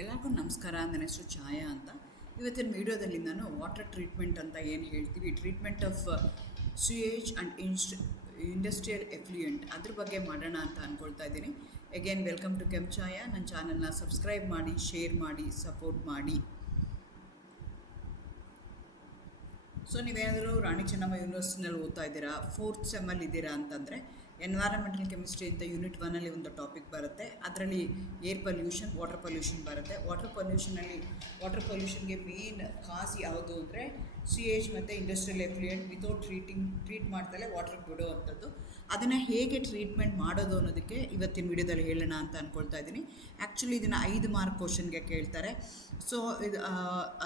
ಎಲ್ಲರಿಗೂ ನಮಸ್ಕಾರ. ನನ್ನ ಹೆಸರು ಛಾಯಾ ಅಂತ. ಇವತ್ತಿನ ವಿಡಿಯೋದಲ್ಲಿ ನಾನು ವಾಟರ್ ಟ್ರೀಟ್ಮೆಂಟ್ ಅಂತ ಏನು ಹೇಳ್ತೀವಿ, treatment of sewage and industrial effluent ಅದ್ರ ಬಗ್ಗೆ ಮಾಡೋಣ ಅಂತ ಅಂದ್ಕೊಳ್ತಾ ಇದ್ದೀನಿ. Again welcome to chem Chaya. ನನ್ನ ಚಾನಲ್ನ ಸಬ್ಸ್ಕ್ರೈಬ್ ಮಾಡಿ, ಶೇರ್ ಮಾಡಿ, ಸಪೋರ್ಟ್ ಮಾಡಿ. ಸೊ ನೀವೇನಾದರೂ ರಾಣಿ ಚೆನ್ನಮ್ಮ ಯೂನಿವರ್ಸಿಟಿನಲ್ಲಿ ಓದ್ತಾ ಇದ್ದೀರಾ, 4th ಸೆಮ್ಮಲ್ಲಿ ಇದ್ದೀರಾ ಅಂತಂದರೆ ಎನ್ವೈರನ್ಮೆಂಟಲ್ ಕೆಮಿಸ್ಟ್ರಿ ಅಂತ ಯೂನಿಟ್ 1ಅಲ್ಲಿ ಒಂದು ಟಾಪಿಕ್ ಬರುತ್ತೆ. ಅದರಲ್ಲಿ ಏರ್ ಪೊಲ್ಯೂಷನ್, ವಾಟರ್ ಪೊಲ್ಯೂಷನ್ ಬರುತ್ತೆ. ವಾಟರ್ ಪೊಲ್ಯೂಷನ್ಗೆ ಮೇನ್ ಕಾಸ್ ಯಾವುದು ಅಂದರೆ ಸಿಯೇಜ್ ಮತ್ತು ಇಂಡಸ್ಟ್ರಿಯಲ್ ಎಫ್ಲೂಯೆಂಟ್ ವಿತೌಟ್ ಟ್ರೀಟ್ ಮಾಡ್ದಲೇ ವಾಟರ್ ಬಿಡುವಂಥದ್ದು. ಅದನ್ನು ಹೇಗೆ ಟ್ರೀಟ್ಮೆಂಟ್ ಮಾಡೋದು ಅನ್ನೋದಕ್ಕೆ ಇವತ್ತಿನ ವಿಡಿಯೋದಲ್ಲಿ ಹೇಳೋಣ ಅಂತ ಅಂದ್ಕೊಳ್ತಾ ಇದ್ದೀನಿ. ಆ್ಯಕ್ಚುಲಿ ಇದನ್ನು 5 ಮಾರ್ಕ್ ಕ್ವಶನ್ಗೆ ಕೇಳ್ತಾರೆ. ಸೊ ಇದು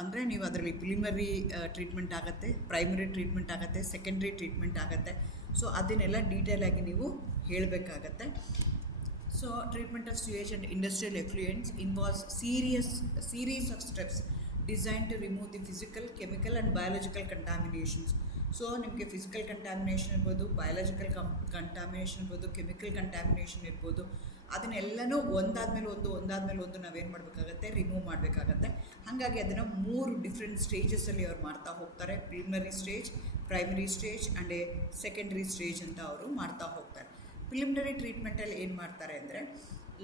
ಅಂದರೆ ನೀವು ಅದರಲ್ಲಿ ಪ್ರಿಲಿಮಿನರಿ ಟ್ರೀಟ್ಮೆಂಟ್ ಆಗುತ್ತೆ, ಪ್ರೈಮರಿ ಟ್ರೀಟ್ಮೆಂಟ್ ಆಗುತ್ತೆ, ಸೆಕೆಂಡ್ರಿ ಟ್ರೀಟ್ಮೆಂಟ್ ಆಗುತ್ತೆ. ಸೊ ಅದನ್ನೆಲ್ಲ ಡೀಟೇಲಾಗಿ ನೀವು ಹೇಳಬೇಕಾಗತ್ತೆ. So treatment of sewage and industrial effluents involves series of steps designed to remove the physical, chemical and biological contaminations. So ನಿಮಗೆ ಫಿಸಿಕಲ್ ಕಂಟ್ಯಾಮಿನೇಷನ್ ಇರ್ಬೋದು, ಬಯಾಲಜಿಕಲ್ ಕಂಟ್ಯಾಮಿನೇಷನ್ ಇರ್ಬೋದು, ಕೆಮಿಕಲ್ ಕಂಟ್ಯಾಮಿನೇಷನ್ ಇರ್ಬೋದು. ಅದನ್ನೆಲ್ಲನೂ ಒಂದಾದ್ಮೇಲೆ ಒಂದು ನಾವೇನು ಮಾಡಬೇಕಾಗತ್ತೆ, ರಿಮೂವ್ ಮಾಡಬೇಕಾಗತ್ತೆ. ಹಾಗಾಗಿ ಅದನ್ನು 3 ಡಿಫ್ರೆಂಟ್ ಸ್ಟೇಜಸಲ್ಲಿ ಅವ್ರು ಮಾಡ್ತಾ ಹೋಗ್ತಾರೆ. Preliminary stage, primary stage and secondary stage ಅಂತ ಅವರು ಮಾಡ್ತಾ ಹೋಗ್ತಾರೆ. ಪ್ರಿಲಿಮಿನರಿ ಟ್ರೀಟ್ಮೆಂಟಲ್ಲಿ ಏನು ಮಾಡ್ತಾರೆ ಅಂದರೆ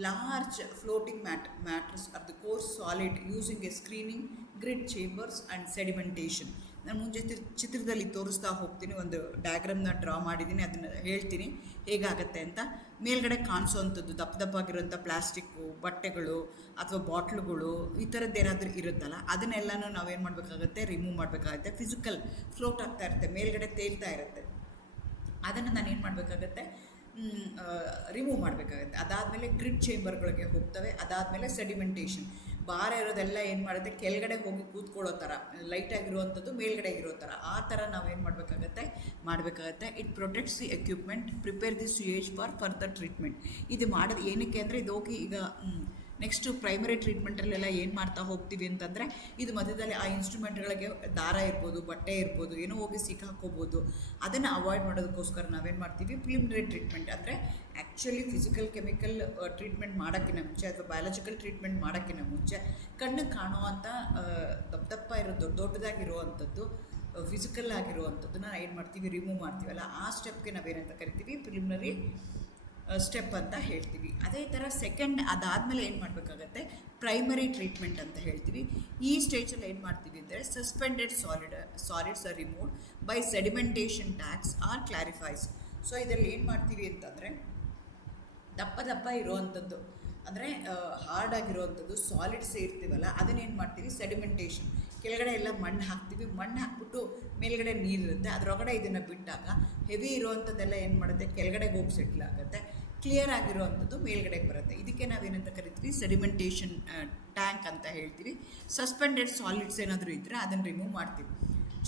large floating matters of the coarse solid using a screening, grid chambers and sedimentation. ನಾನು ಮುಂಚೆ ಚಿತ್ರದಲ್ಲಿ ತೋರಿಸ್ತಾ ಹೋಗ್ತೀನಿ, ಒಂದು ಡಯಾಗ್ರಾಮ್ನ ಡ್ರಾ ಮಾಡಿದ್ದೀನಿ, ಅದನ್ನು ಹೇಳ್ತೀನಿ ಹೇಗಾಗತ್ತೆ ಅಂತ. ಮೇಲ್ಗಡೆ ಕಾಣಿಸೋವಂಥದ್ದು ದಪ್ಪವಾಗಿರೋಂಥ ಪ್ಲಾಸ್ಟಿಕ್ಕು, ಬಟ್ಟೆಗಳು ಅಥವಾ ಬಾಟ್ಲುಗಳು ಈ ಥರದ್ದು ಏನಾದರೂ ಇರುತ್ತಲ್ಲ, ಅದನ್ನೆಲ್ಲನೂ ನಾವೇನು ಮಾಡಬೇಕಾಗತ್ತೆ, ರಿಮೂವ್ ಮಾಡಬೇಕಾಗತ್ತೆ. ಫಿಸಿಕಲ್ ಫ್ಲೋಟ್ ಆಗ್ತಾ ಇರುತ್ತೆ, ಮೇಲ್ಗಡೆ ತೇಲ್ತಾ ಇರುತ್ತೆ, ಅದನ್ನು ನಾನು ಏನು ಮಾಡಬೇಕಾಗತ್ತೆ, ರಿಮೂವ್ ಮಾಡಬೇಕಾಗುತ್ತೆ. ಅದಾದಮೇಲೆ ಗ್ರಿಡ್ ಚೇಂಬರ್ಗಳಿಗೆ ಹೋಗ್ತವೆ. ಅದಾದಮೇಲೆ ಸೆಡಿಮೆಂಟೇಷನ್, ಭಾರ ಇರೋದೆಲ್ಲ ಏನು ಮಾಡುತ್ತೆ, ಕೆಳಗಡೆ ಹೋಗಿ ಕೂತ್ಕೊಳ್ಳೋ ಥರ, ಲೈಟಾಗಿರುವಂಥದ್ದು ಮೇಲ್ಗಡೆ ಇರೋ ಥರ, ಆ ಥರ ನಾವೇನು ಮಾಡಬೇಕಾಗತ್ತೆ. It protects the equipment, prepare the sewage for further treatment. ಇದು ಮಾಡೋದು ಏನಕ್ಕೆ ಅಂದರೆ, ಇದು ಹೋಗಿ ಈಗ ನೆಕ್ಸ್ಟು ಪ್ರೈಮರಿ ಟ್ರೀಟ್ಮೆಂಟಲ್ಲೆಲ್ಲ ಏನು ಮಾಡ್ತಾ ಹೋಗ್ತೀವಿ ಅಂತಂದರೆ, ಇದು ಮಧ್ಯದಲ್ಲಿ ಆ ಇನ್ಸ್ಟ್ರೂಮೆಂಟ್ಗಳಿಗೆ ದಾರ ಇರ್ಬೋದು, ಬಟ್ಟೆ ಇರ್ಬೋದು, ಏನೋ ಹೋಗಿ ಸಿಕ್ಕಾಕೋಬೋದು. ಅದನ್ನು ಅವಾಯ್ಡ್ ಮಾಡೋದಕ್ಕೋಸ್ಕರ ನಾವೇನು ಮಾಡ್ತೀವಿ, ಪ್ರಿಲಿಮಿನರಿ ಟ್ರೀಟ್ಮೆಂಟ್ ಅಂದರೆ ಆ್ಯಕ್ಚುಲಿ ಫಿಸಿಕಲ್ ಕೆಮಿಕಲ್ ಟ್ರೀಟ್ಮೆಂಟ್ ಮಾಡೋಕ್ಕಿಂತ ಮುಂಚೆ ಅಥವಾ ಬಯಾಲಜಿಕಲ್ ಟ್ರೀಟ್ಮೆಂಟ್ ಮಾಡೋಕ್ಕಿಂತ ಮುಂಚೆ ಕಣ್ಣಿಗೆ ಕಾಣುವಂಥ ದಪ್ಪ ಇರೋ ದೊಡ್ಡದಾಗಿರುವಂಥದ್ದು ಫಿಸಿಕಲ್ ಆಗಿರುವಂಥದ್ದನ್ನ ಏನು ಮಾಡ್ತೀವಿ, ರಿಮೂವ್ ಮಾಡ್ತೀವಲ್ಲ, ಆ ಸ್ಟೆಪ್ಗೆ ನಾವೇನಂತ ಕರಿತೀವಿ, ಪ್ರಿಲಿಮಿನರಿ ಸ್ಟೆಪ್ ಅಂತ ಹೇಳ್ತೀವಿ. ಅದೇ ಥರ ಅದಾದಮೇಲೆ ಏನು ಮಾಡಬೇಕಾಗತ್ತೆ, ಪ್ರೈಮರಿ ಟ್ರೀಟ್ಮೆಂಟ್ ಅಂತ ಹೇಳ್ತೀವಿ. ಈ ಸ್ಟೇಜಲ್ಲಿ ಏನು ಮಾಡ್ತೀವಿ ಅಂದರೆ suspended solids are removed by sedimentation tanks or clarifiers. So ಇದರಲ್ಲಿ ಏನು ಮಾಡ್ತೀವಿ ಅಂತಂದರೆ ದಪ್ಪ ಇರುವಂಥದ್ದು ಅಂದರೆ ಹಾರ್ಡ್ ಆಗಿರುವಂಥದ್ದು ಸಾಲಿಡ್ಸ್ ಇರ್ತೀವಲ್ಲ, ಅದನ್ನೇನು ಮಾಡ್ತೀವಿ, ಸೆಡಿಮೆಂಟೇಷನ್, ಕೆಳಗಡೆ ಎಲ್ಲ ಮಣ್ಣು ಹಾಕ್ಬಿಟ್ಟು ಮೇಲ್ಗಡೆ ನೀರಿರುತ್ತೆ, ಅದರೊಳಗಡೆ ಇದನ್ನು ಬಿಟ್ಟಾಗ ಹೆವಿ ಇರುವಂಥದ್ದೆಲ್ಲ ಏನು ಮಾಡುತ್ತೆ, ಕೆಳಗಡೆಗೆ ಹೋಗಿ ಸೆಟ್ಲ್ ಆಗುತ್ತೆ, ಕ್ಲಿಯರ್ ಆಗಿರುವಂಥದ್ದು ಮೇಲ್ಗಡೆಗೆ ಬರುತ್ತೆ. ಇದಕ್ಕೆ ನಾವೇನಂತ ಕರಿತೀವಿ, ಸೆಡಿಮೆಂಟೇಷನ್ ಟ್ಯಾಂಕ್ ಅಂತ ಹೇಳ್ತೀವಿ. ಸಸ್ಪೆಂಡೆಡ್ ಸಾಲಿಡ್ಸ್ ಏನಾದರೂ ಇದ್ದರೆ ಅದನ್ನು ರಿಮೂವ್ ಮಾಡ್ತೀವಿ.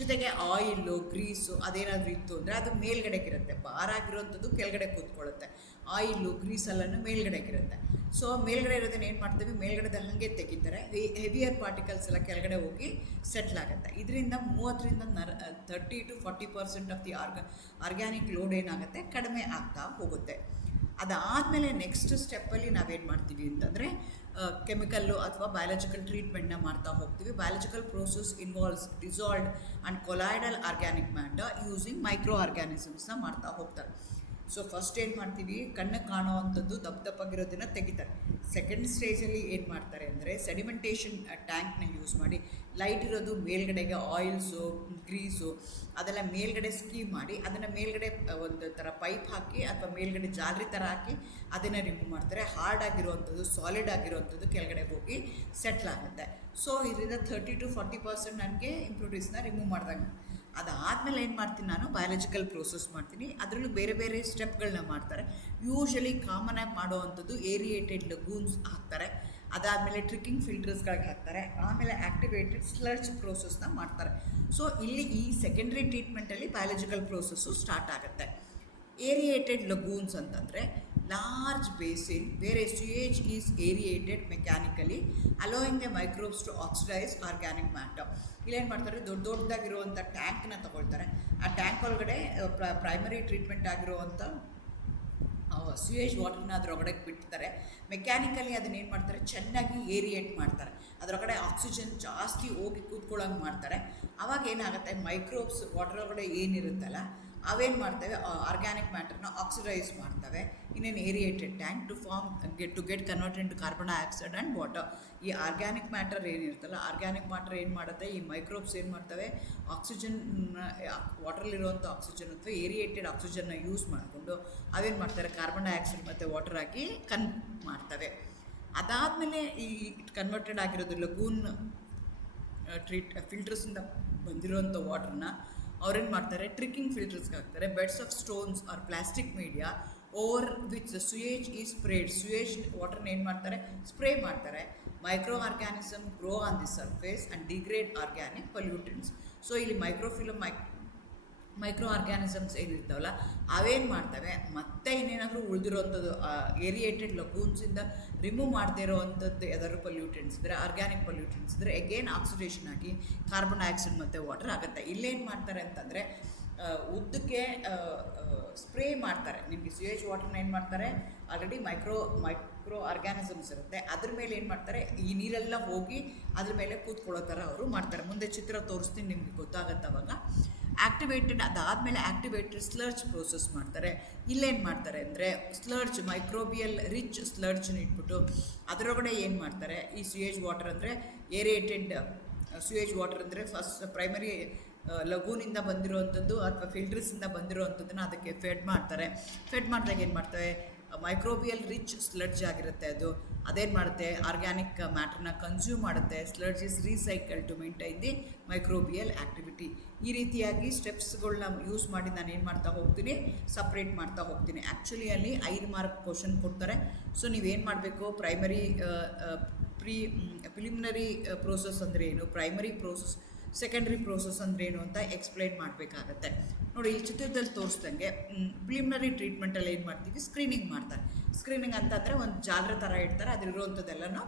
ಜೊತೆಗೆ ಆಯಿಲು, ಗ್ರೀಸು ಅದೇನಾದರೂ ಇತ್ತು ಅಂದರೆ ಅದು ಮೇಲ್ಗಡೆಗಿರುತ್ತೆ, ಭಾರ ಆಗಿರುವಂಥದ್ದು ಕೆಳಗಡೆ ಕೂತ್ಕೊಳ್ಳುತ್ತೆ, ಆಯಿಲು ಗ್ರೀಸೆಲ್ಲನೂ ಮೇಲ್ಗಡೆಗಿರುತ್ತೆ. ಸೊ ಮೇಲ್ಗಡೆ ಇರೋದನ್ನು ಏನು ಮಾಡ್ತೀವಿ, ಮೇಲ್ಗಡೆದ ಹಾಗೆ ತೆಗಿತಾರೆ, ಹೆವಿಯರ್ ಪಾರ್ಟಿಕಲ್ಸ್ ಎಲ್ಲ ಕೆಳಗಡೆ ಹೋಗಿ ಸೆಟ್ಲ್ ಆಗುತ್ತೆ. ಇದರಿಂದ 30 to 40% of the organic load ಏನಾಗುತ್ತೆ, ಕಡಿಮೆ ಆಗ್ತಾ ಹೋಗುತ್ತೆ. ಅದಾದಮೇಲೆ ನೆಕ್ಸ್ಟ್ ಸ್ಟೆಪ್ಪಲ್ಲಿ ನಾವೇನು ಮಾಡ್ತೀವಿ ಅಂತಂದರೆ ಕೆಮಿಕಲ್ಲು ಅಥವಾ ಬಯಾಲಜಿಕಲ್ ಟ್ರೀಟ್ಮೆಂಟ್ನ ಮಾಡ್ತಾ ಹೋಗ್ತೀವಿ. Biological process involves dissolved and colloidal organic matter using ಮೈಕ್ರೋ ಆರ್ಗ್ಯಾನಿಸಮ್ಸ್ನ ಮಾಡ್ತಾ ಹೋಗ್ತಾರೆ. ಸೊ ಫಸ್ಟ್ ಏನು ಮಾಡ್ತೀವಿ, ಕಣ್ಣಿಗೆ ಕಾಣುವಂಥದ್ದು ದಪ್ಪಗಿರೋದನ್ನು ತೆಗಿತಾರೆ. ಸೆಕೆಂಡ್ ಸ್ಟೇಜಲ್ಲಿ ಏನು ಮಾಡ್ತಾರೆ ಅಂದರೆ ಸೆಡಿಮೆಂಟೇಷನ್ ಟ್ಯಾಂಕ್ನ ಯೂಸ್ ಮಾಡಿ ಲೈಟ್ ಇರೋದು ಮೇಲ್ಗಡೆಗೆ ಆಯಿಲ್ಸು, ಗ್ರೀಸು ಅದೆಲ್ಲ ಮೇಲ್ಗಡೆ ಸ್ಕೀಮ್ ಮಾಡಿ ಅದನ್ನು ಮೇಲ್ಗಡೆ ಒಂದು ಥರ ಪೈಪ್ ಹಾಕಿ ಅಥವಾ ಮೇಲ್ಗಡೆ ಜಾಲರಿ ಥರ ಹಾಕಿ ಅದನ್ನು ರಿಮೂವ್ ಮಾಡ್ತಾರೆ. ಹಾರ್ಡ್ ಆಗಿರುವಂಥದ್ದು, ಸಾಲಿಡ್ ಆಗಿರುವಂಥದ್ದು ಕೆಳಗಡೆ ಹೋಗಿ ಸೆಟ್ಲ್ ಆಗುತ್ತೆ. ಸೊ ಇದರಿಂದ 30 to 40% ನನಗೆ ಇಂಪ್ಯೂರಿಟೀಸ್ನ ರಿಮೂವ್ ಮಾಡ್ದಂಗೆ. ಅದಾದಮೇಲೆ ಏನು ಮಾಡ್ತೀನಿ, ನಾನು ಬಯಾಲಜಿಕಲ್ ಪ್ರೋಸೆಸ್ ಮಾಡ್ತೀನಿ. ಅದರಲ್ಲೂ ಬೇರೆ ಸ್ಟೆಪ್ಗಳನ್ನ ಮಾಡ್ತಾರೆ. ಯೂಶಲಿ ಕಾಮನಾಗಿ ಮಾಡುವಂಥದ್ದು ಏರಿಯೇಟೆಡ್ ಲಗೂನ್ಸ್ ಹಾಕ್ತಾರೆ, ಅದಾದಮೇಲೆ ಟ್ರಿಕ್ಕಿಂಗ್ ಫಿಲ್ಟರ್ಸ್ಗಳಿಗೆ ಹಾಕ್ತಾರೆ, ಆಮೇಲೆ ಆ್ಯಕ್ಟಿವೇಟೆಡ್ ಸ್ಲರ್ಜ್ ಪ್ರೋಸೆಸ್ನ ಮಾಡ್ತಾರೆ. ಸೊ ಇಲ್ಲಿ ಈ ಸೆಕೆಂಡ್ರಿ ಟ್ರೀಟ್ಮೆಂಟಲ್ಲಿ ಬಯಾಲಜಿಕಲ್ ಪ್ರೋಸೆಸ್ಸು ಸ್ಟಾರ್ಟ್ ಆಗುತ್ತೆ. ಏರಿಯೇಟೆಡ್ ಲಗೂನ್ಸ್ ಅಂತಂದರೆ large basin where a sewage is aerated mechanically allowing the microbes to oxidise organic matter. ಇಲ್ಲೇನು ಮಾಡ್ತಾರೆ, ದೊಡ್ಡದಾಗಿರುವಂಥ ಟ್ಯಾಂಕ್ನ ತೊಗೊಳ್ತಾರೆ. ಆ ಟ್ಯಾಂಕ್ ಒಳಗಡೆ ಪ್ರೈಮರಿ ಟ್ರೀಟ್ಮೆಂಟ್ ಆಗಿರುವಂಥ ಸ್ಯೂಯೇಜ್ ವಾಟರ್ನ ಅದರೊಳಗಡೆ ಬಿಡ್ತಾರೆ. ಮೆಕ್ಯಾನಿಕಲಿ ಅದನ್ನೇನು ಮಾಡ್ತಾರೆ, ಚೆನ್ನಾಗಿ ಏರಿಯೇಟ್ ಮಾಡ್ತಾರೆ, ಅದರೊಳಗಡೆ ಆಕ್ಸಿಜನ್ ಜಾಸ್ತಿ ಹೋಗಿ ಕೂತ್ಕೊಳ್ಳೋಂಗೆ ಮಾಡ್ತಾರೆ. ಆವಾಗ ಏನಾಗುತ್ತೆ, ಮೈಕ್ರೋಬ್ಸ್ ವಾಟರ್ ಒಳಗಡೆ ಏನಿರುತ್ತಲ್ಲ ಅವೇನು ಮಾಡ್ತವೆ, ಆರ್ಗ್ಯಾನಿಕ್ ಮ್ಯಾಟರ್ನ ಆಕ್ಸಿಡೈಸ್ ಮಾಡ್ತವೆ in an aerated tank to get converted to carbon dioxide and water. ಈ ಆರ್ಗ್ಯಾನಿಕ್ ಮ್ಯಾಟರ್ ಏನಿರುತ್ತಲ್ಲ, ಆರ್ಗ್ಯಾನಿಕ್ ಮ್ಯಾಟರ್ ಏನು ಮಾಡುತ್ತೆ, ಈ ಮೈಕ್ರೋಬ್ಸ್ ಏನು ಮಾಡ್ತವೆ, ಆಕ್ಸಿಜನ್ ವಾಟ್ರಲ್ಲಿರುವಂಥ ಆಕ್ಸಿಜನ್ ಅಥವಾ ಏರಿಯೇಟೆಡ್ ಆಕ್ಸಿಜನ್ನ ಯೂಸ್ ಮಾಡಿಕೊಂಡು ಅವೇನು ಮಾಡ್ತಾರೆ, ಕಾರ್ಬನ್ ಡೈಆಕ್ಸೈಡ್ ಮತ್ತು ವಾಟರ್ ಆಗಿ ಮಾಡ್ತವೆ. ಅದಾದಮೇಲೆ ಈ ಕನ್ವರ್ಟೆಡ್ ಆಗಿರೋದು ಲಗೂನ್ ಫಿಲ್ಟರ್ಸಿಂದ ಬಂದಿರೋವಂಥ ವಾಟ್ರನ್ನ ಅವ್ರೇನು ಮಾಡ್ತಾರೆ, ಟ್ರಿಕ್ಕಿಂಗ್ ಫಿಲ್ಟರ್ಸ್ಗೆ ಹಾಕ್ತಾರೆ. Beds of stones or plastic media over which sewage is spread. Sewage ವಾಟರ್ನ ಏನು ಮಾಡ್ತಾರೆ, ಸ್ಪ್ರೇ ಮಾಡ್ತಾರೆ. Microorganism grow on the surface and degrade organic pollutants. So ಇಲ್ಲಿ ಮೈಕ್ರೋ ಆರ್ಗ್ಯಾನಿಸಮ್ಸ್ ಏನಿರ್ತಾವಲ್ಲ ಅವೇನು ಮಾಡ್ತವೆ, ಮತ್ತೆ ಇನ್ನೇನಾದರೂ ಉಳಿದಿರೋವಂಥದ್ದು ಏರಿಯೇಟೆಡ್ ಲಗೂನ್ಸಿಂದ ರಿಮೂವ್ ಮಾಡದೇ ಇರೋವಂಥದ್ದು ಯಾವ್ದಾದ್ರು ಪೊಲ್ಯೂಟೆಂಟ್ಸ್ ಇದ್ದರೆ, ಆರ್ಗ್ಯಾನಿಕ್ ಪೊಲ್ಯೂಟೆಂಟ್ಸ್ ಇದ್ದರೆ ಅಗೇನ್ ಆಕ್ಸಿಡೇಷನ್ ಆಗಿ ಕಾರ್ಬನ್ ಡೈಆಕ್ಸೈಡ್ ಮತ್ತು ವಾಟರ್ ಆಗುತ್ತೆ. ಇಲ್ಲೇನು ಮಾಡ್ತಾರೆ ಅಂತಂದರೆ ಉದ್ದಕ್ಕೆ ಸ್ಪ್ರೇ ಮಾಡ್ತಾರೆ. ನಿಮಗೆ ಸ್ಯೂಯೇಜ್ ವಾಟರ್ನ ಏನು ಮಾಡ್ತಾರೆ, ಆಲ್ರೆಡಿ ಮೈಕ್ರೋ ಆರ್ಗ್ಯಾನಿಸಮ್ಸ್ ಇರುತ್ತೆ, ಅದ್ರ ಮೇಲೆ ಏನು ಮಾಡ್ತಾರೆ, ಈ ನೀರೆಲ್ಲ ಹೋಗಿ ಅದ್ರ ಮೇಲೆ ಕೂತ್ಕೊಳ್ಳೋ ಥರ ಅವರು ಮಾಡ್ತಾರೆ. ಮುಂದೆ ಚಿತ್ರ ತೋರಿಸ್ತೀನಿ, ನಿಮಗೆ ಗೊತ್ತಾಗತ್ತೆ ಅವಾಗ. ಅದಾದಮೇಲೆ ಆ್ಯಕ್ಟಿವೇಟೆಡ್ ಸ್ಲರ್ಜ್ ಪ್ರೋಸೆಸ್ ಮಾಡ್ತಾರೆ. ಇಲ್ಲೇನು ಮಾಡ್ತಾರೆ ಅಂದರೆ ಸ್ಲರ್ಜ್, ಮೈಕ್ರೋಬಿಯಲ್ ರಿಚ್ ಸ್ಲರ್ಜ್ನ ಇಟ್ಬಿಟ್ಟು ಅದರೊಳಗಡೆ ಏನು ಮಾಡ್ತಾರೆ, ಈ ಸ್ಯೂಯೇಜ್ ವಾಟರ್ ಅಂದರೆ ಏರಿಯೇಟೆಡ್ ಸ್ಯೂಯೇಜ್ ವಾಟರ್ ಅಂದರೆ ಫಸ್ಟ್ ಪ್ರೈಮರಿ ಲಗೂನಿಂದ ಬಂದಿರುವಂಥದ್ದು ಅಥವಾ ಫಿಲ್ಟರ್ಸಿಂದ ಬಂದಿರುವಂಥದ್ದನ್ನು ಅದಕ್ಕೆ ಫೆಡ್ ಮಾಡ್ತಾರೆ. ಫೆಡ್ ಮಾಡಿದಾಗ ಏನು ಮಾಡ್ತವೆ, ಮೈಕ್ರೋಬಿಯಲ್ ರಿಚ್ ಸ್ಲಡ್ಜ್ ಆಗಿರುತ್ತೆ. ಅದೇನು ಮಾಡುತ್ತೆ, ಆರ್ಗ್ಯಾನಿಕ್ ಮ್ಯಾಟ್ರನ್ನ ಕನ್ಸ್ಯೂಮ್ ಮಾಡುತ್ತೆ. Sludge is recycle to maintain the microbial activity. ಈ ರೀತಿಯಾಗಿ ಸ್ಟೆಪ್ಸ್ಗಳನ್ನ ಯೂಸ್ ಮಾಡಿ ನಾನು ಏನು ಮಾಡ್ತಾ ಹೋಗ್ತೀನಿ, ಸಪ್ರೇಟ್ ಮಾಡ್ತಾ ಹೋಗ್ತೀನಿ. ಆ್ಯಕ್ಚುಲಿ ಅಲ್ಲಿ 5 ಮಾರ್ಕ್ ಕ್ವಶನ್ ಕೊಡ್ತಾರೆ. ಸೊ ನೀವೇನು ಮಾಡಬೇಕು, ಪ್ರಿಲಿಮಿನರಿ ಪ್ರೋಸೆಸ್ ಅಂದರೆ ಏನು, ಪ್ರೈಮರಿ ಪ್ರೋಸೆಸ್, ಸೆಕೆಂಡ್ರಿ ಪ್ರೋಸೆಸ್ ಅಂದ್ರೆ ಏನು ಅಂತ ಎಕ್ಸ್ಪ್ಲೈನ್ ಮಾಡಬೇಕಾಗತ್ತೆ. ನೋಡಿ, ಇಲ್ಲಿ ಚಿತ್ರದಲ್ಲಿ ತೋರಿಸ್ದಂಗೆ ಪ್ರಿಲಿಮಿನರಿ ಟ್ರೀಟ್ಮೆಂಟಲ್ಲಿ ಏನು ಮಾಡ್ತೀವಿ, ಸ್ಕ್ರೀನಿಂಗ್ ಮಾಡ್ತಾರೆ. ಸ್ಕ್ರೀನಿಂಗ್ ಅಂತಂದರೆ ಒಂದು ಜಾಲರ ಥರ ಇಡ್ತಾರೆ, ಅದಿರುವಂಥದ್ದೆಲ್ಲನೂ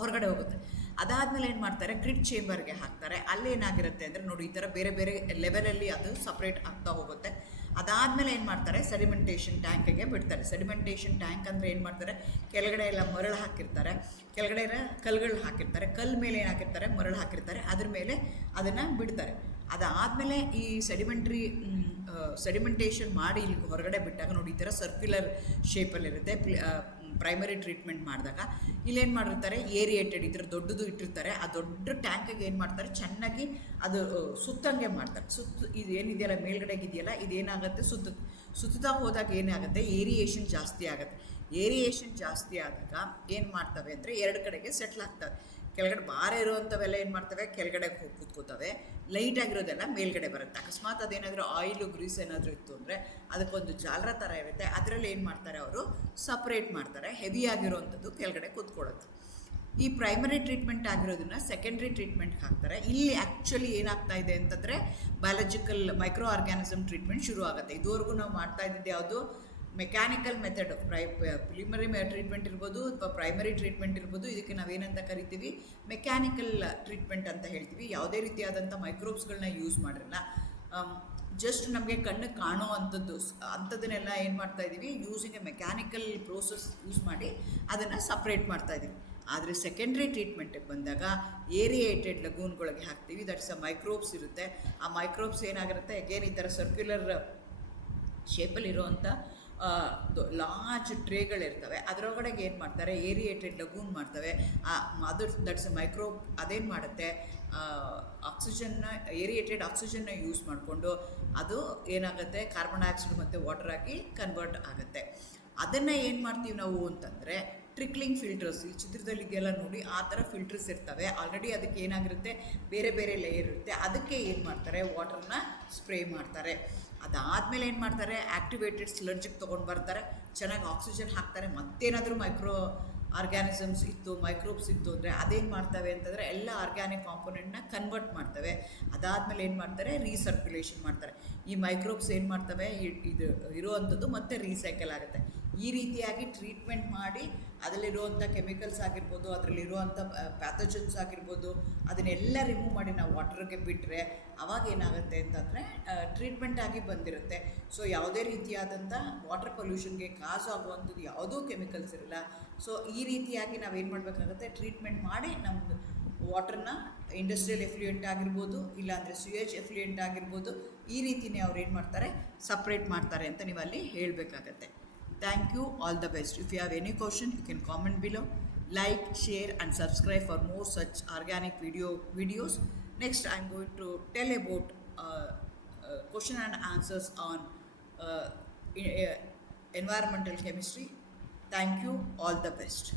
ಹೊರಗಡೆ ಹೋಗುತ್ತೆ. ಅದಾದಮೇಲೆ ಏನು ಮಾಡ್ತಾರೆ, ಗ್ರಿಡ್ ಚೇಂಬರ್ಗೆ ಹಾಕ್ತಾರೆ. ಅಲ್ಲೇನಾಗಿರುತ್ತೆ ಅಂದರೆ ನೋಡಿ, ಈ ಥರ ಬೇರೆ ಬೇರೆ ಲೆವೆಲಲ್ಲಿ ಅದು ಸಪ್ರೇಟ್ ಆಗ್ತಾ ಹೋಗುತ್ತೆ. ಅದಾದಮೇಲೆ ಏನು ಮಾಡ್ತಾರೆ, ಸೆಡಿಮೆಂಟೇಷನ್ ಟ್ಯಾಂಕಿಗೆ ಬಿಡ್ತಾರೆ. ಸೆಡಿಮೆಂಟೇಷನ್ ಟ್ಯಾಂಕ್ ಅಂದರೆ ಏನು ಮಾಡ್ತಾರೆ, ಕೆಳಗಡೆ ಎಲ್ಲ ಮರಳು ಹಾಕಿರ್ತಾರೆ, ಕೆಳಗಡೆ ಕಲ್ಲುಗಳು ಹಾಕಿರ್ತಾರೆ, ಕಲ್ಲು ಮೇಲೆ ಏನು ಹಾಕಿರ್ತಾರೆ, ಮರಳು ಹಾಕಿರ್ತಾರೆ, ಅದ್ರ ಮೇಲೆ ಅದನ್ನು ಬಿಡ್ತಾರೆ. ಅದಾದಮೇಲೆ ಈ ಸೆಡಿಮೆಂಟೇಷನ್ ಮಾಡಿ ಇಲ್ಲಿ ಹೊರಗಡೆ ಬಿಟ್ಟಾಗ ನೋಡಿ, ಈ ಥರ ಸರ್ಕ್ಯುಲರ್ ಶೇಪಲ್ಲಿರುತ್ತೆ. ಪ್ರೈಮರಿ ಟ್ರೀಟ್ಮೆಂಟ್ ಮಾಡಿದಾಗ ಇಲ್ಲೇನು ಮಾಡಿರ್ತಾರೆ, ಏರಿಯೇಟೆಡ್ ಇದ್ರ ದೊಡ್ಡದು ಇಟ್ಟಿರ್ತಾರೆ. ಆ ದೊಡ್ಡ ಟ್ಯಾಂಕಿಗೆ ಏನು ಮಾಡ್ತಾರೆ, ಚೆನ್ನಾಗಿ ಅದು ಸುತ್ತಂಗೆ ಮಾಡ್ತಾರೆ. ಇದು ಏನಿದೆಯಲ್ಲ ಮೇಲ್ಗಡೆಗಿದೆಯಲ್ಲ, ಇದೇನಾಗುತ್ತೆ, ಸುತ್ತುತ್ತಾ ಹೋದಾಗ ಏನಾಗುತ್ತೆ, ಏರಿಯೇಷನ್ ಜಾಸ್ತಿ ಆಗುತ್ತೆ. ಏರಿಯೇಷನ್ ಜಾಸ್ತಿ ಆದಾಗ ಏನು ಮಾಡ್ತವೆ ಅಂದರೆ 2 ಕಡೆಗೆ ಸೆಟ್ಲ್ ಆಗ್ತವೆ. ಕೆಳಗಡೆ ಭಾರ ಇರುವಂಥವೆಲ್ಲ ಏನು ಮಾಡ್ತವೆ, ಕೆಳಗಡೆಗೆ ಹೋಗಿ ಕೂತ್ಕೋತವೆ. ಲೈಟಾಗಿರೋದೆಲ್ಲ ಮೇಲ್ಗಡೆ ಬರುತ್ತೆ. ಅಕಸ್ಮಾತ್ ಅದೇನಾದರೂ ಆಯಿಲು ಗ್ರೀಸ್ ಏನಾದರೂ ಇತ್ತು ಅಂದರೆ ಅದಕ್ಕೊಂದು ಜಾಲರ ಥರ ಇರುತ್ತೆ, ಅದರಲ್ಲಿ ಏನು ಮಾಡ್ತಾರೆ, ಅವರು ಸಪ್ರೇಟ್ ಮಾಡ್ತಾರೆ. ಹೆವಿ ಆಗಿರೋವಂಥದ್ದು ಕೆಳಗಡೆ ಕೂತ್ಕೊಳ್ಳುತ್ತೆ. ಈ ಪ್ರೈಮರಿ ಟ್ರೀಟ್ಮೆಂಟ್ ಆಗಿರೋದನ್ನ ಸೆಕೆಂಡ್ರಿ ಟ್ರೀಟ್ಮೆಂಟ್ಗೆ ಹಾಕ್ತಾರೆ. ಇಲ್ಲಿ ಆ್ಯಕ್ಚುಲಿ ಏನಾಗ್ತಾ ಇದೆ ಅಂತಂದರೆ ಬಯಾಲಜಿಕಲ್ ಮೈಕ್ರೋ ಆರ್ಗ್ಯಾನಿಸಮ್ ಟ್ರೀಟ್ಮೆಂಟ್ ಶುರು ಆಗುತ್ತೆ. ಇದುವರೆಗೂ ನಾವು ಮಾಡ್ತಾ ಇದ್ದಿದ್ದು ಯಾವುದು, ಮೆಕ್ಯಾನಿಕಲ್ ಮೆಥಡ್. ಪ್ರಿಲಿಮಿನರಿ ಟ್ರೀಟ್ಮೆಂಟ್ ಇರ್ಬೋದು ಅಥವಾ ಪ್ರೈಮರಿ ಟ್ರೀಟ್ಮೆಂಟ್ ಇರ್ಬೋದು. ಇದಕ್ಕೆ ನಾವೇನಂತ ಕರಿತೀವಿ, ಮೆಕ್ಯಾನಿಕಲ್ ಟ್ರೀಟ್ಮೆಂಟ್ ಅಂತ ಹೇಳ್ತೀವಿ. ಯಾವುದೇ ರೀತಿಯಾದಂಥ ಮೈಕ್ರೋಬ್ಸ್ಗಳನ್ನ ಯೂಸ್ ಮಾಡಿರಲ್ಲ, ಜಸ್ಟ್ ನಮಗೆ ಕಣ್ಣಿಗೆ ಕಾಣೋ ಅಂಥದ್ದನ್ನೆಲ್ಲ ಏನು ಮಾಡ್ತಾ ಇದ್ದೀವಿ, using A mechanical process use ಮಾಡಿ ಅದನ್ನು ಸಪ್ರೇಟ್ ಮಾಡ್ತಾ ಇದ್ದೀವಿ. ಆದರೆ ಸೆಕೆಂಡ್ರಿ ಟ್ರೀಟ್ಮೆಂಟಿಗೆ ಬಂದಾಗ ಏರಿಯೇಟೆಡ್ ಲಗೂನ್ಗಳಿಗೆ ಹಾಕ್ತೀವಿ. ದಟ್ಸ್ ಅ ಮೈಕ್ರೋಬ್ಸ್ ಇರುತ್ತೆ. ಆ ಮೈಕ್ರೋಬ್ಸ್ ಏನಾಗಿರುತ್ತೆ, ಅಗೇನ್ ಈ ಥರ ಸರ್ಕ್ಯುಲರ್ ಶೇಪಲ್ಲಿರುವಂಥ ಲಾರ್ಜ್ ಟ್ರೇಗಳಿರ್ತವೆ. ಅದರೊಳಗಡೆಗೆ ಏನು ಮಾಡ್ತಾರೆ, ಏರಿಯೇಟೆಡ್ ಲಗೂನ್ ಮಾಡ್ತವೆ. ದಟ್ಸ್ ಮೈಕ್ರೋಬ್ ಅದೇನು ಮಾಡುತ್ತೆ, ಆಕ್ಸಿಜನ್ನ ಏರಿಯೇಟೆಡ್ ಆಕ್ಸಿಜನ್ನ ಯೂಸ್ ಮಾಡಿಕೊಂಡು ಅದು ಏನಾಗುತ್ತೆ, ಕಾರ್ಬನ್ ಡೈಆಕ್ಸೈಡ್ ಮತ್ತು ವಾಟರ್ ಆಗಿ ಕನ್ವರ್ಟ್ ಆಗುತ್ತೆ. ಅದನ್ನು ಏನು ಮಾಡ್ತೀವಿ ನಾವು ಅಂತಂದರೆ ಟ್ರಿಕ್ಲಿಂಗ್ ಫಿಲ್ಟರ್ಸ್. ಈ ಚಿತ್ರದಲ್ಲಿ ಇದೆಲ್ಲ ನೋಡಿ, ಆ ಥರ ಫಿಲ್ಟರ್ಸ್ ಇರ್ತವೆ. ಆಲ್ರೆಡಿ ಅದಕ್ಕೆ ಏನಾಗಿರುತ್ತೆ, ಬೇರೆ ಬೇರೆ ಲೇಯರ್ ಇರುತ್ತೆ. ಅದಕ್ಕೆ ಏನು ಮಾಡ್ತಾರೆ, ವಾಟರ್ನ ಸ್ಪ್ರೇ ಮಾಡ್ತಾರೆ. ಅದಾದಮೇಲೆ ಏನು ಮಾಡ್ತಾರೆ, ಆ್ಯಕ್ಟಿವೇಟೆಡ್ ಸ್ಲರ್ಜಿಗೆ ತೊಗೊಂಡು ಬರ್ತಾರೆ, ಚೆನ್ನಾಗಿ ಆಕ್ಸಿಜನ್ ಹಾಕ್ತಾರೆ. ಮತ್ತೇನಾದರೂ ಮೈಕ್ರೋ ಆರ್ಗ್ಯಾನಿಸಮ್ಸ್ ಇತ್ತು, ಮೈಕ್ರೋಬ್ಸ್ ಇತ್ತು ಅಂದರೆ ಅದೇನು ಮಾಡ್ತವೆ ಅಂತಂದರೆ ಎಲ್ಲ ಆರ್ಗ್ಯಾನಿಕ್ ಕಾಂಪೊನೆಂಟ್ನ ಕನ್ವರ್ಟ್ ಮಾಡ್ತವೆ. ಅದಾದಮೇಲೆ ಏನು ಮಾಡ್ತಾರೆ, ರೀಸರ್ಕ್ಯುಲೇಷನ್ ಮಾಡ್ತಾರೆ. ಈ ಮೈಕ್ರೋಬ್ಸ್ ಏನು ಮಾಡ್ತವೆ, ಇದು ಇರುವಂಥದ್ದು ಮತ್ತೆ ರೀಸೈಕಲ್ ಆಗುತ್ತೆ. ಈ ರೀತಿಯಾಗಿ ಟ್ರೀಟ್ಮೆಂಟ್ ಮಾಡಿ ಅದರಲ್ಲಿರುವಂಥ ಕೆಮಿಕಲ್ಸ್ ಆಗಿರ್ಬೋದು, ಅದರಲ್ಲಿರುವಂಥ ಪ್ಯಾಥೋಜನ್ಸ್ ಆಗಿರ್ಬೋದು, ಅದನ್ನೆಲ್ಲ ರಿಮೂವ್ ಮಾಡಿ ನಾವು ವಾಟರ್ಗೆ ಬಿಟ್ಟರೆ ಅವಾಗ ಏನಾಗುತ್ತೆ ಅಂತಂದರೆ ಟ್ರೀಟ್ಮೆಂಟ್ ಆಗಿ ಬಂದಿರುತ್ತೆ. ಸೊ ಯಾವುದೇ ರೀತಿಯಾದಂಥ ವಾಟರ್ ಪೊಲ್ಯೂಷನ್ಗೆ ಕಾಸು ಆಗುವಂಥದ್ದು ಯಾವುದೂ ಕೆಮಿಕಲ್ಸ್ ಇರಲ್ಲ. ಸೊ ಈ ರೀತಿಯಾಗಿ ನಾವೇನು ಮಾಡಬೇಕಾಗುತ್ತೆ, ಟ್ರೀಟ್ಮೆಂಟ್ ಮಾಡಿ ನಮ್ಮದು ವಾಟರ್ನ ಇಂಡಸ್ಟ್ರಿಯಲ್ ಎಫ್ಲೂಯೆಂಟ್ ಆಗಿರ್ಬೋದು, ಇಲ್ಲಾಂದರೆ ಸ್ಯೂಯೇಜ್ ಎಫ್ಲೂಯೆಂಟ್ ಆಗಿರ್ಬೋದು, ಈ ರೀತಿಯೇ ಅವ್ರು ಏನು ಮಾಡ್ತಾರೆ, ಸಪ್ರೇಟ್ ಮಾಡ್ತಾರೆ ಅಂತ ನೀವು ಅಲ್ಲಿ ಹೇಳಬೇಕಾಗತ್ತೆ. Thank you, all the best. If you have any question you can comment below. Like, share and subscribe for more such organic videos. Next I am going to tell about question and answers on environmental chemistry. Thank you, all the best.